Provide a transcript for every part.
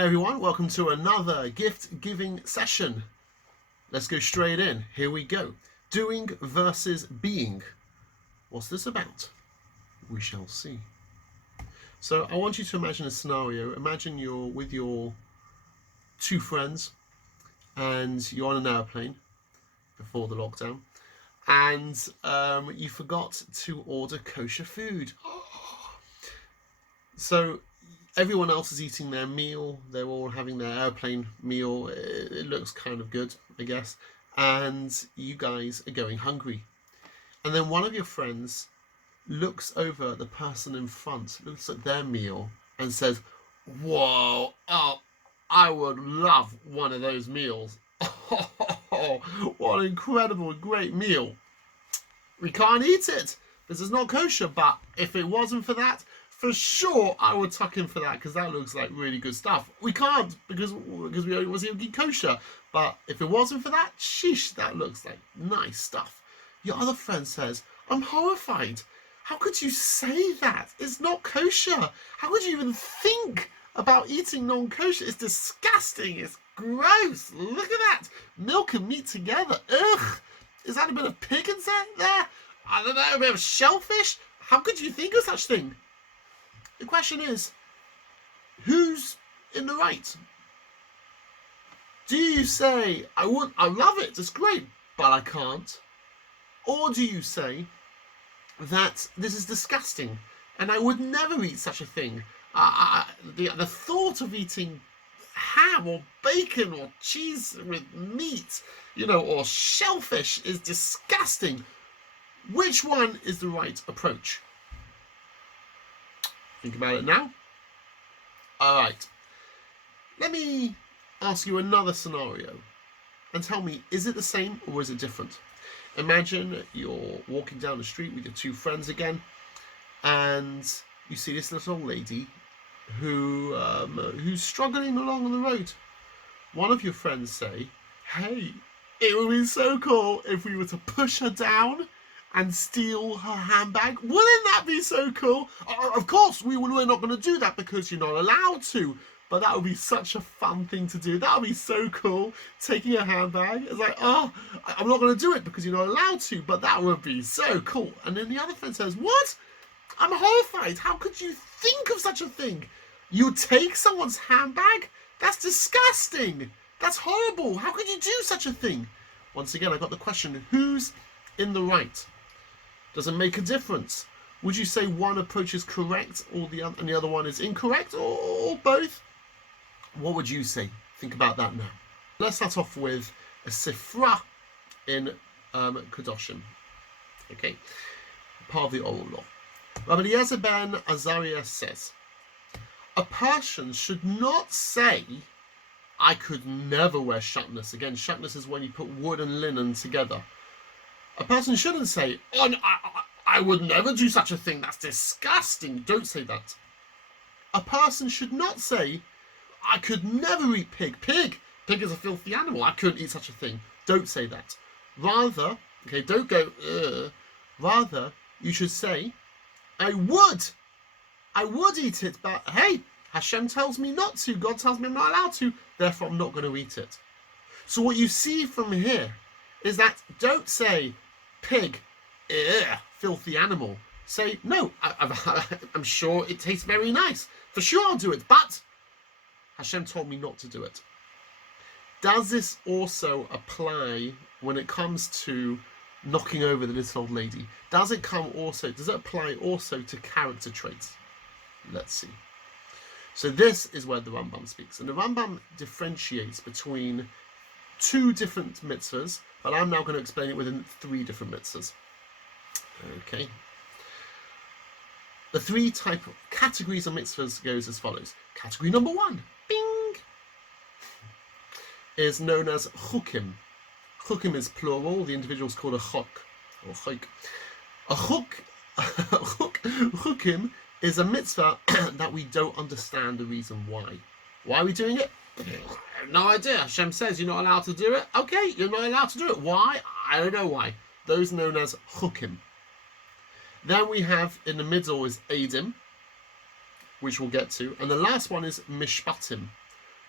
Hi everyone, welcome to another gift giving session. Let's go straight in. Here we go. Doing versus being. What's this about? We shall see. So I want you to imagine a scenario. Imagine you're with your two friends and you're on an airplane before the lockdown and you forgot to order kosher food. So everyone else is eating their meal. They're all having their airplane meal. It looks kind of good, I guess. And you guys are going hungry. And then one of your friends looks over at the person in front, looks at their meal and says, "Whoa, oh, I would love one of those meals. What an incredible, great meal. We can't eat it. This is not kosher, but if it wasn't for that, for sure I would tuck in for that because that looks like really good stuff. We can't because we only was eating kosher. But if it wasn't for that, sheesh, that looks like nice stuff." Your other friend says, "I'm horrified. How could you say that? It's not kosher. How could you even think about eating non-kosher? It's disgusting. It's gross. Look at that. Milk and meat together. Ugh. Is that a bit of pig inside there? I don't know, a bit of shellfish? How could you think of such thing?" The question is, who's in the right? Do you say, I love it, it's great, but I can't? Or do you say that this is disgusting and I would never eat such a thing? The thought of eating ham or bacon or cheese with meat, or shellfish is disgusting. Which one is the right approach? Think about it now. All right. Let me ask you another scenario and tell me, is it the same or is it different? Imagine you're walking down the street with your two friends again and you see this little old lady who's struggling along on the road. One of your friends say, "Hey, it would be so cool if we were to push her down and steal her handbag. Wouldn't that be so cool? Of course, we're not going to do that because you're not allowed to. But that would be such a fun thing to do. That would be so cool, taking a handbag. It's like, I'm not going to do it because you're not allowed to, but that would be so cool." And then the other friend says, "What? I'm horrified. How could you think of such a thing? You take someone's handbag? That's disgusting. That's horrible. How could you do such a thing?" Once again, I got the question, who's in the right? Does it make a difference? Would you say one approach is correct and the other one is incorrect, or both? What would you say? Think about that now. Let's start off with a sifra in Kedoshim. Okay, part of the oral law. Rabbi Zeidman ben Azariah says, a person should not say, "I could never wear shatnez." Again, shatnez is when you put wood and linen together. A person shouldn't say, I would never do such a thing. That's disgusting." Don't say that. A person should not say, "I could never eat pig. Pig is a filthy animal. I couldn't eat such a thing." Don't say that. Rather, don't go, ugh. Rather, you should say, I would eat it, but hey, Hashem tells me not to. God tells me I'm not allowed to. Therefore, I'm not going to eat it. So what you see from here is that don't say, "Pig, filthy animal." Say, "No, I'm sure it tastes very nice. For sure I'll do it, but Hashem told me not to do it." Does this also apply when it comes to knocking over the little old lady? Does it apply also to character traits? Let's see. So this is where the Rambam speaks. And the Rambam differentiates between two different mitzvahs, but I'm now going to explain it within three different mitzvahs. Okay. The three type of categories of mitzvahs goes as follows. Category number one, bing, is known as Chukim. Chukim is plural. The individual is called a chok or chok. Chukim is a mitzvah that we don't understand the reason why. Why are we doing it? I have no idea. Hashem says you're not allowed to do it. Okay, you're not allowed to do it. Why? I don't know why. Those are known as Chukim. Then we have in the middle is Eidim, which we'll get to. And the last one is Mishpatim.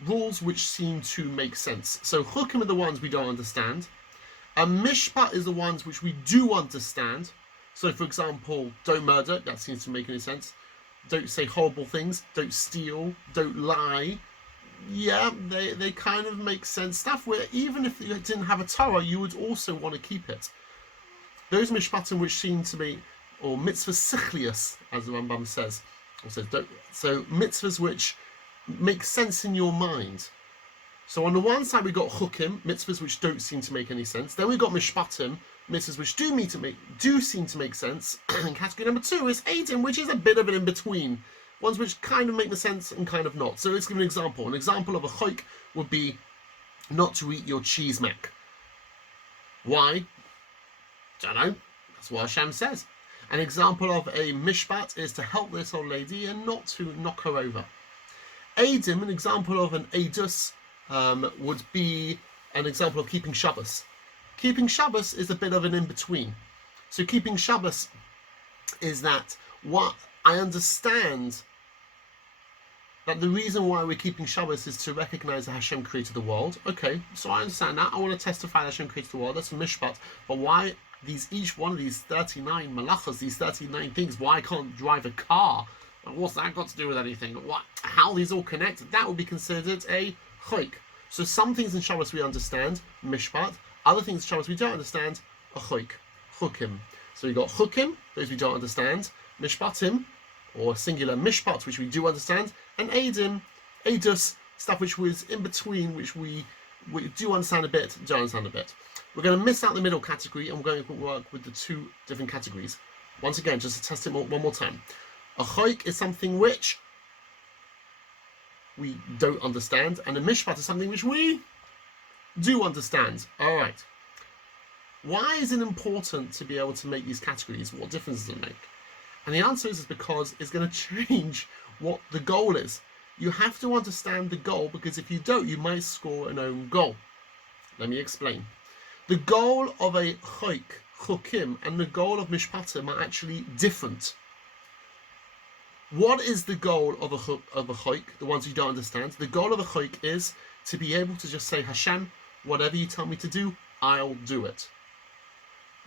rules which seem to make sense. So chukim are the ones we don't understand. And mishpat is the ones which we do understand. So, for example, don't murder. That seems to make any sense. Don't say horrible things. Don't steal. Don't lie. Yeah, they kind of make sense. Stuff where even if you didn't have a Torah, you would also want to keep it. Those mishpatim which seem to be, or mitzvahs sichlius, as the Rambam says, so mitzvahs which make sense in your mind. So on the one side we got chukim, mitzvahs which don't seem to make any sense. Then we got mishpatim, mitzvahs which do seem to make sense. And category number 2 is eidim, which is a bit of an in-between. Ones which kind of make sense and kind of not. So let's give an example. An example of a chok would be not to eat your cheese mac. Why? Don't know. That's what Hashem says. An example of a mishpat is to help this old lady and not to knock her over. Eidim, an example of an eidus, would be an example of keeping Shabbos. Keeping Shabbos is a bit of an in-between. So keeping Shabbos is that what I understand that the reason why we're keeping Shabbos is to recognize that Hashem created the world. Okay, so I understand that. I want to testify that Hashem created the world. That's a mishpat. But why each one of these 39 malachas, these 39 things, why I can't drive a car? What's that got to do with anything? How these all connect? That would be considered a chok. So some things in Shabbos we understand, mishpat. Other things in Shabbos we don't understand, a chok, chukim. So we got chukim, those we don't understand, mishpatim, or singular mishpat, which we do understand, and eidim, eidus, stuff which was in between, which we do understand a bit, don't understand a bit. We're going to miss out the middle category, and we're going to work with the 2 different categories. Once again, just to test it one more time. A chok is something which we don't understand, and a mishpat is something which we do understand. All right. Why is it important to be able to make these categories? What difference does it make? And the answer is because it's going to change what the goal is. You have to understand the goal, because if you don't, you might score an own goal. Let me explain. The goal of a chok, chukim, and the goal of mishpatim are actually different. What is the goal of a chok, the ones you don't understand? The goal of a chok is to be able to just say, Hashem, whatever you tell me to do, I'll do it.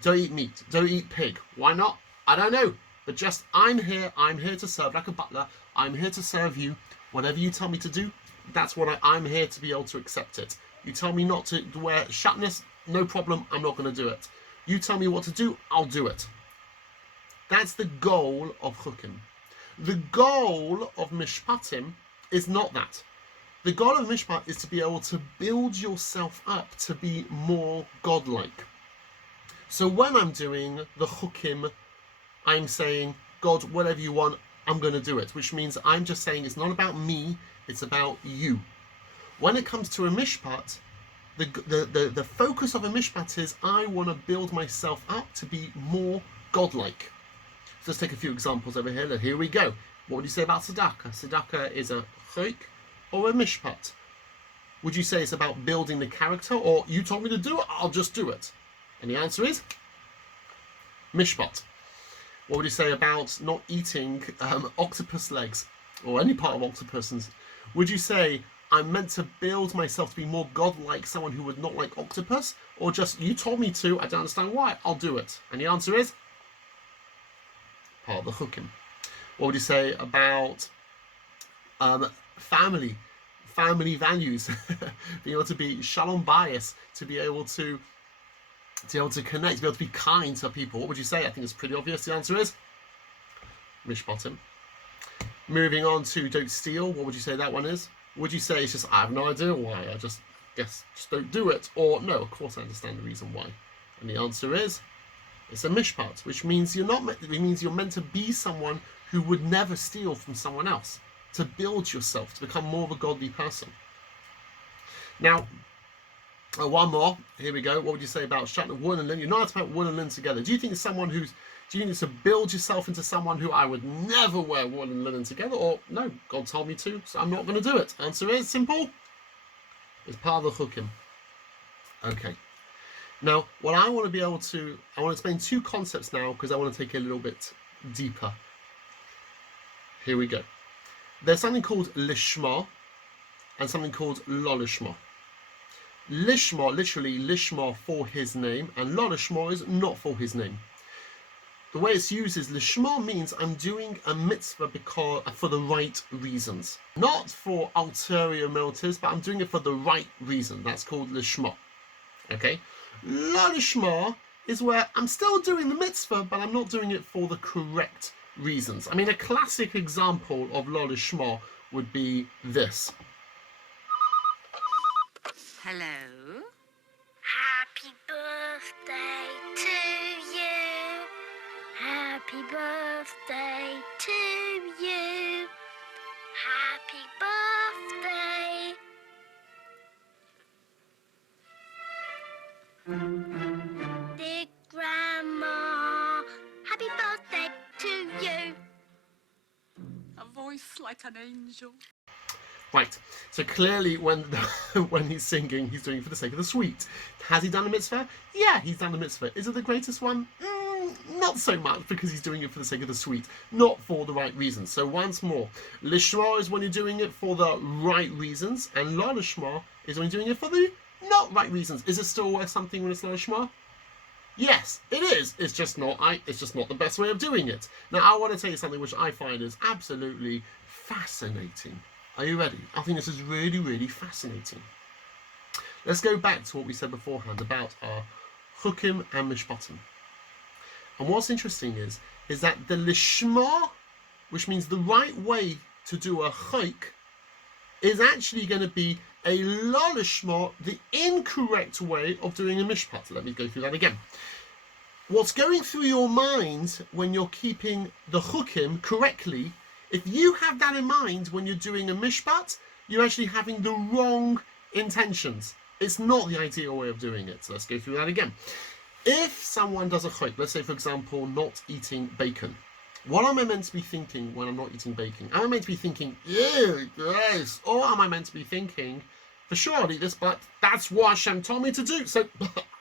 Don't eat meat. Don't eat pig. Why not? I don't know. But just, I'm here to serve like a butler. I'm here to serve you. Whatever you tell me to do, that's what I'm here to be able to accept it. You tell me not to wear shatnez, no problem, I'm not going to do it. You tell me what to do, I'll do it. That's the goal of chukim. The goal of mishpatim is not that. The goal of mishpat is to be able to build yourself up to be more godlike. So when I'm doing the chukim, I'm saying, God, whatever you want, I'm going to do it. Which means I'm just saying it's not about me, it's about you. When it comes to a mishpat, the focus of a mishpat is I want to build myself up to be more godlike. So let's take a few examples over here. Here we go. What would you say about tzedakah? Tzedakah is a chok or a mishpat. Would you say it's about building the character, or you told me to do it, I'll just do it? And the answer is mishpat. What would you say about not eating octopus legs or any part of octopuses? Would you say I'm meant to build myself to be more godlike someone who would not like octopus, or just you told me to, I don't understand why, I'll do it? And the answer is part of the chukim. What would you say about family values? Being able to be shalom bias, to be able to connect, to be able to be kind to people. What would you say? I think it's pretty obvious. The answer is mishpatim. Moving on to don't steal. What would you say that one is? Would you say it's just I have no idea why? I just don't do it, or no? Of course I understand the reason why. And the answer is it's a mishpat, which means you're meant to be someone who would never steal from someone else, to build yourself, to become more of a godly person. Now, one more. Here we go. What would you say about shatnez, wool and linen? You're not allowed to put wool and linen together. Do you think it's to build yourself into someone who I would never wear wool and linen together? Or no, God told me to, so I'm not going to do it. Answer is simple. It's part of the chukim. Okay. Now, what I want to explain 2 concepts now, because I want to take it a little bit deeper. Here we go. There's something called lishma and something called lo lishma. Lishma, literally lishma, for his name, and lo lishma is not for his name. The way it's used is lishma means I'm doing a mitzvah for the right reasons. Not for ulterior motives, but I'm doing it for the right reason. That's called lishma. Okay? Lo lishma is where I'm still doing the mitzvah, but I'm not doing it for the correct reasons. I mean, a classic example of lo lishma would be this. Hello? Happy birthday to you. Happy birthday to you. Happy birthday. Dear Grandma, happy birthday to you. A voice like an angel. Right, so clearly when he's singing, he's doing it for the sake of the sweet. Has he done a mitzvah? Yeah, he's done a mitzvah. Is it the greatest one? Not so much, because he's doing it for the sake of the sweet, not for the right reasons. So once more, lishma is when you're doing it for the right reasons, and lo lishma is when you're doing it for the not right reasons. Is it still worth something when it's lo lishma? Yes, it is. It's just not the best way of doing it. Now, I want to tell you something which I find is absolutely fascinating. Are you ready? I think this is really, really fascinating. Let's go back to what we said beforehand about our Chukim and Mishpatim. And what's interesting is that the lishma, which means the right way to do a chok, is actually going to be a lo lishma, the incorrect way of doing a mishpat. Let me go through that again. What's going through your mind when you're keeping the chukim correctly, if you have that in mind when you're doing a mishpat, you're actually having the wrong intentions. It's not the ideal way of doing it. So let's go through that again. If someone does a chok, let's say, for example, not eating bacon, what am I meant to be thinking when I'm not eating bacon? Am I meant to be thinking, ew, gross? Or am I meant to be thinking, for sure I'll eat this, but that's what Hashem told me to do, so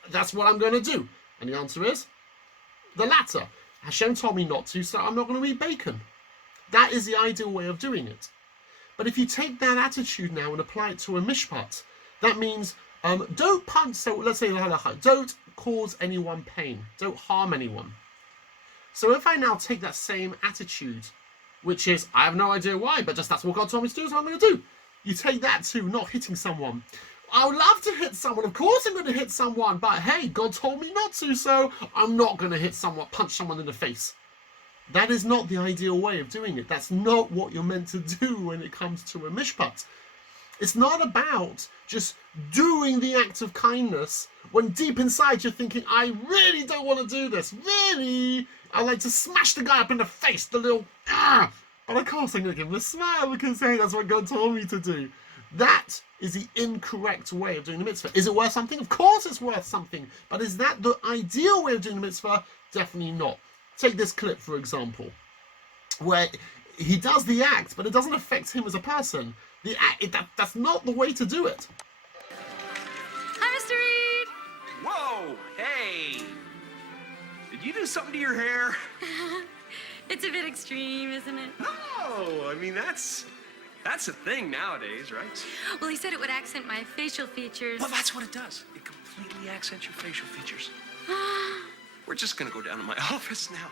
that's what I'm going to do? And the answer is the latter. Hashem told me not to, so I'm not going to eat bacon. That is the ideal way of doing it. But if you take that attitude now and apply it to a mishpat, that means don't punch, so let's say don't cause anyone pain, don't harm anyone. So if I now take that same attitude, which is, I have no idea why, but just that's what God told me to do, so I'm going to do. You take that to not hitting someone. I would love to hit someone, of course I'm going to hit someone, but hey, God told me not to, so I'm not going to hit someone, punch someone in the face. That is not the ideal way of doing it. That's not what you're meant to do when it comes to a mishpat. It's not about just doing the act of kindness when deep inside you're thinking, I really don't want to do this. Really, I like to smash the guy up in the face, the little, but of course I'm going to give him a smile because, hey, that's what God told me to do. That is the incorrect way of doing the mitzvah. Is it worth something? Of course it's worth something. But is that the ideal way of doing the mitzvah? Definitely not. Take this clip, for example, where he does the act, but it doesn't affect him as a person. The act, that's not the way to do it. Hi, Mr. Reed. Whoa, hey. Did you do something to your hair? It's a bit extreme, isn't it? No, I mean, that's a thing nowadays, right? Well, he said it would accent my facial features. Well, that's what it does. It completely accents your facial features. We're just gonna go down to my office now.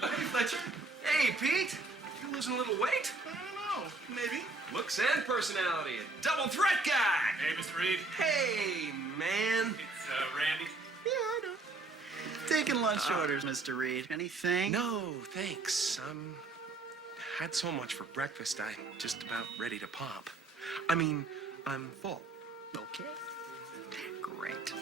Hey, Fletcher. Hey, Pete. You losing a little weight? I don't know. Maybe. Looks and personality. A double threat guy. Hey, Mr. Reed. Hey, man. It's Randy. Yeah, I know. Taking lunch orders, Mr. Reed. Anything? No, thanks. Had so much for breakfast, I'm just about ready to pop. I mean, I'm full. Okay. Great.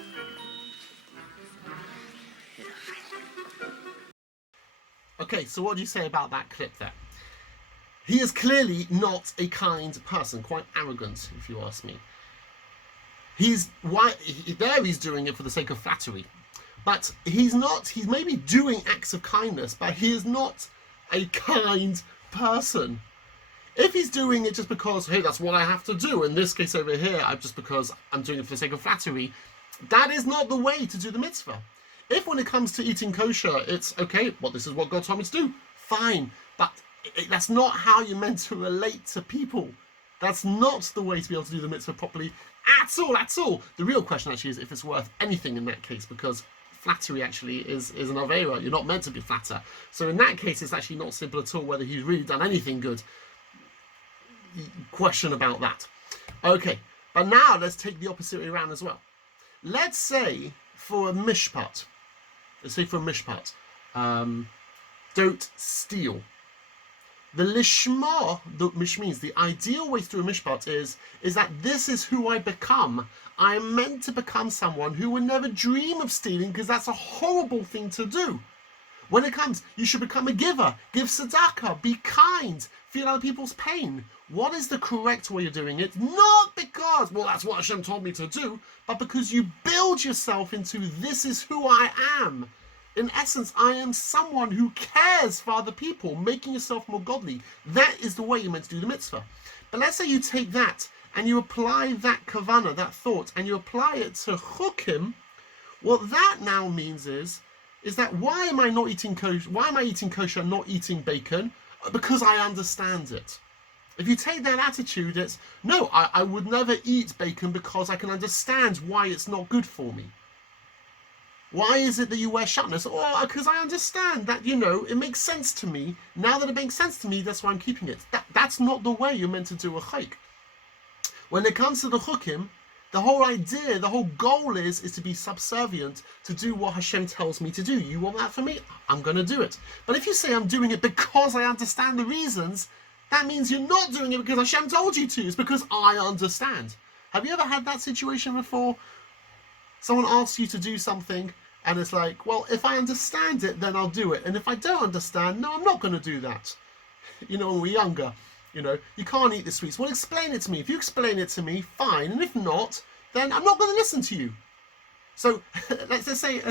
Okay, so what do you say about that clip there? He is clearly not a kind person, quite arrogant, if you ask me. He's doing it for the sake of flattery. But he's maybe doing acts of kindness, but he is not a kind person. If he's doing it just because, hey, that's what I have to do, in this case over here, just because I'm doing it for the sake of flattery, that is not the way to do the mitzvah. If when it comes to eating kosher, it's, okay, well, this is what God told me to do, fine. But That's not how you're meant to relate to people. That's not the way to be able to do the mitzvah properly at all. The real question actually is if it's worth anything in that case, because flattery actually is an avera. You're not meant to be flatter. So in that case, it's actually not simple at all whether he's really done anything good. Question about that. Okay, but now let's take the opposite way around as well. Let's say for a mishpat, don't steal. The lishma, which means the ideal way through a mishpat is that this is who I become. I am meant to become someone who would never dream of stealing because that's a horrible thing to do. When it comes, you should become a giver, give tzedakah, be kind, feel other people's pain. What is the correct way of doing it? Not because, well, that's what Hashem told me to do, but because you build yourself into this is who I am. In essence, I am someone who cares for other people, making yourself more godly. That is the way you're meant to do the mitzvah. But let's say you take that and you apply that kavanah, that thought, and you apply it to chukim. What that now means is that why am I not eating kosher? Why am I eating kosher and not eating bacon? Because I understand it. If you take that attitude, it's, no, I would never eat bacon because I can understand why it's not good for me. Why is it that you wear shatnez? Oh, because I understand that, it makes sense to me. Now that it makes sense to me, that's why I'm keeping it. That's not the way you're meant to do a chayk. When it comes to the chukim, the whole idea, the whole goal is to be subservient, to do what Hashem tells me to do. You want that for me? I'm going to do it. But if you say I'm doing it because I understand the reasons, that means you're not doing it because Hashem told you to. It's because I understand. Have you ever had that situation before? Someone asks you to do something and it's like, well, if I understand it, then I'll do it. And if I don't understand, no, I'm not going to do that. When we're younger, you can't eat the sweets. Well, explain it to me. If you explain it to me, fine. And if not, then I'm not going to listen to you. So let's say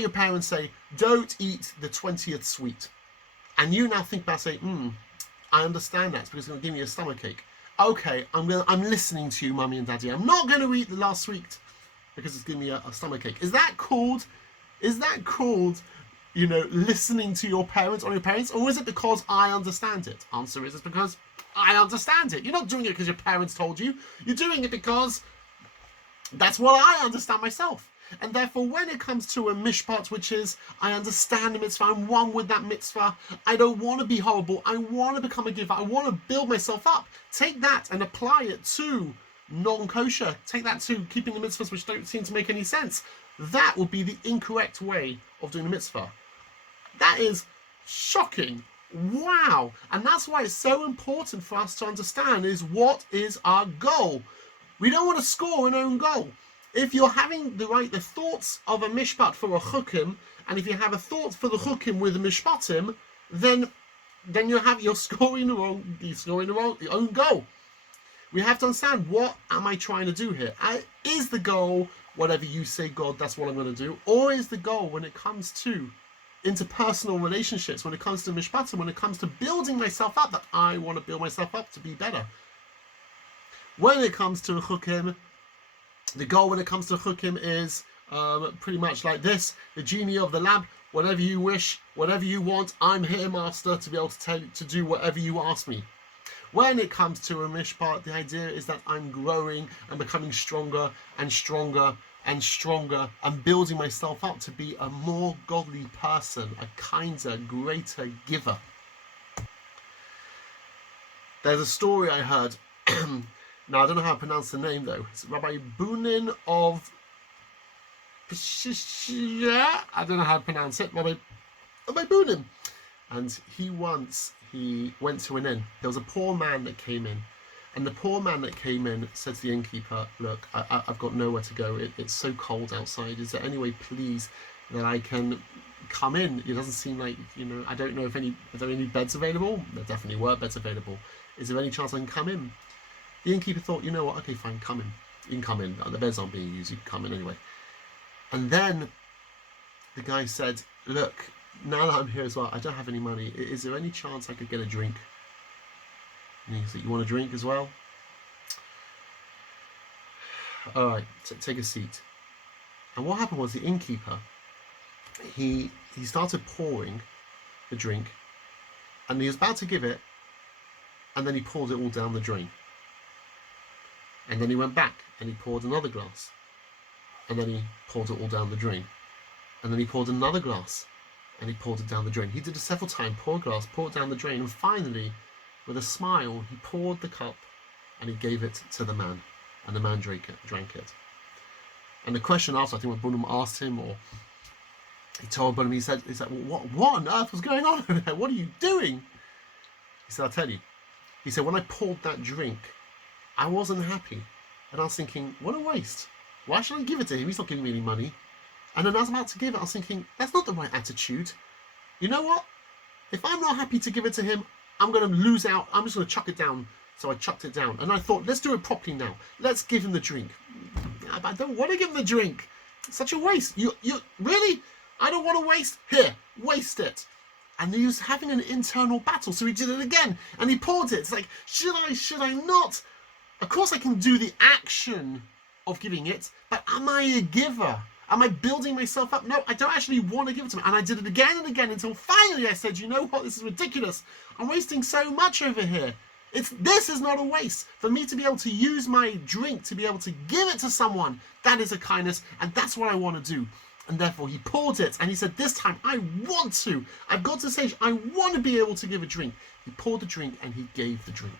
your parents say, don't eat the 20th sweet. And you now think about saying, I understand that because it's going to give me a stomachache. Okay, I'm listening to you, Mummy and Daddy. I'm not going to eat the last sweet because it's giving me a stomachache. Is that called, listening to your parents, or is it because I understand it? Answer is, it's because I understand it. You're not doing it because your parents told you. You're doing it because that's what I understand myself. And therefore, when it comes to a mishpat, which is, I understand the mitzvah, I'm one with that mitzvah, I don't want to be horrible, I want to become a giver, I want to build myself up. Take that and apply it to non-kosher. Take that to keeping the mitzvahs which don't seem to make any sense. That would be the incorrect way of doing the mitzvah. That is shocking. Wow. And that's why it's so important for us to understand is what is our goal. We don't want to score an own goal. If you're having the thoughts of a mishpat for a chukim, and if you have a thought for the chukim with a mishpatim, then you're scoring the own goal. We have to understand, what am I trying to do here? Is the goal whatever you say, God, that's what I'm going to do, or is the goal when it comes to interpersonal relationships, when it comes to mishpatim, when it comes to building myself up, that I want to build myself up to be better? When it comes to chukim, the goal when it comes to chukim is pretty much like this: the genie of the lamp, whatever you wish, whatever you want, I'm here, master, to be able to tell you to do whatever you ask me. When it comes to a mishpat, the idea is that I'm growing and becoming stronger and stronger and stronger and building myself up to be a more godly person, a kinder, greater giver. There's a story I heard. Now, I don't know how to pronounce the name, though. It's Rabbi Bunin of... I don't know how to pronounce it. Rabbi Bunin. And he went to an inn. There was a poor man that came in. And the poor man that came in said to the innkeeper, look, I've got nowhere to go. It's so cold outside. Is there any way, please, that I can come in? It doesn't seem like, I don't know are there any beds available? There definitely were beds available. Is there any chance I can come in? The innkeeper thought, you know what, okay, fine, come in. You can come in. The beds aren't being used. You can come in anyway. And then the guy said, look, now that I'm here as well, I don't have any money. Is there any chance I could get a drink? And he said, you want a drink as well? All right, take a seat. And what happened was the innkeeper, he started pouring the drink, And he was about to give it, and then he poured it all down the drain. And then he went back and he poured another glass. And then he poured it all down the drain. And then he poured another glass and he poured it down the drain. He did it several times, pour a glass, pour it down the drain, and finally, with a smile, he poured the cup and he gave it to the man. And the man drank it. And the question after, I think when Bunam asked him, or he told Bunam, he said, well, what on earth was going on over there? What are you doing? He said, I'll tell you. He said, when I poured that drink, I wasn't happy. And I was thinking, what a waste. Why should I give it to him? He's not giving me any money. And then as I was about to give it, I was thinking, that's not the right attitude. You know what? If I'm not happy to give it to him, I'm going to lose out. I'm just going to chuck it down. So I chucked it down. And I thought, let's do it properly now. Let's give him the drink. I don't want to give him the drink. It's such a waste. You really? I don't want to waste. Here, waste it. And he was having an internal battle. So he did it again. And he poured it. It's like, should I not? Of course I can do the action of giving it. But am I a giver? Am I building myself up? No, I don't actually want to give it to him. And I did it again and again until finally I said, you know what? This is ridiculous. I'm wasting so much over here. This is not a waste. For me to be able to use my drink, to be able to give it to someone, that is a kindness. And that's what I want to do. And therefore he poured it. And he said, this time I want to. I've got to the stage, I want to be able to give a drink. He poured the drink and he gave the drink.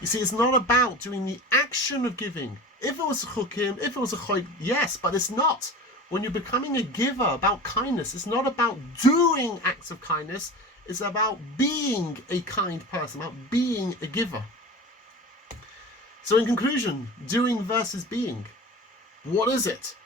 You see, it's not about doing the action of giving. If it was a chukim, if it was a choy, yes, but it's not. When you're becoming a giver about kindness, it's not about doing acts of kindness. It's about being a kind person, about being a giver. So in conclusion, doing versus being. What is it?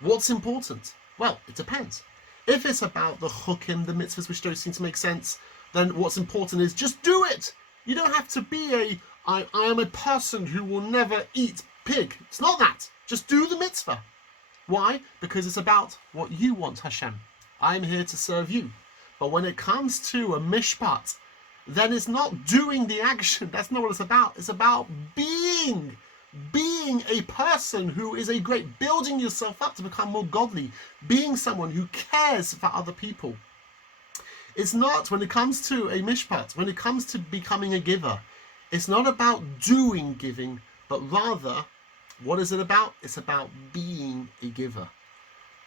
What's important? Well, it depends. If it's about the chukim, the mitzvahs, which don't seem to make sense, then what's important is just do it. You don't have to be I am a person who will never eat pig. It's not that. Just do the mitzvah. Why? Because it's about what you want, Hashem. I'm here to serve you. But when it comes to a mishpat, then it's not doing the action. That's not what it's about. It's about being a person who is a great, building yourself up to become more godly, being someone who cares for other people. It's not, when it comes to a mishpat, when it comes to becoming a giver, it's not about doing giving, but rather, what is it about? It's about being a giver.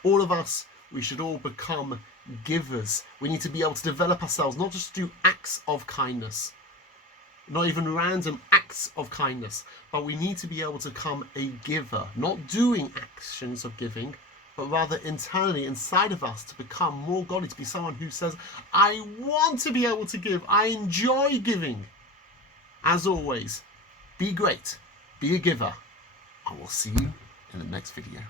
All of us, we should all become givers. We need to be able to develop ourselves, not just do acts of kindness, not even random acts of kindness, but we need to be able to become a giver, not doing actions of giving, but rather internally inside of us to become more godly, to be someone who says, I want to be able to give, I enjoy giving. As always, be great, be a giver, and we'll see you in the next video.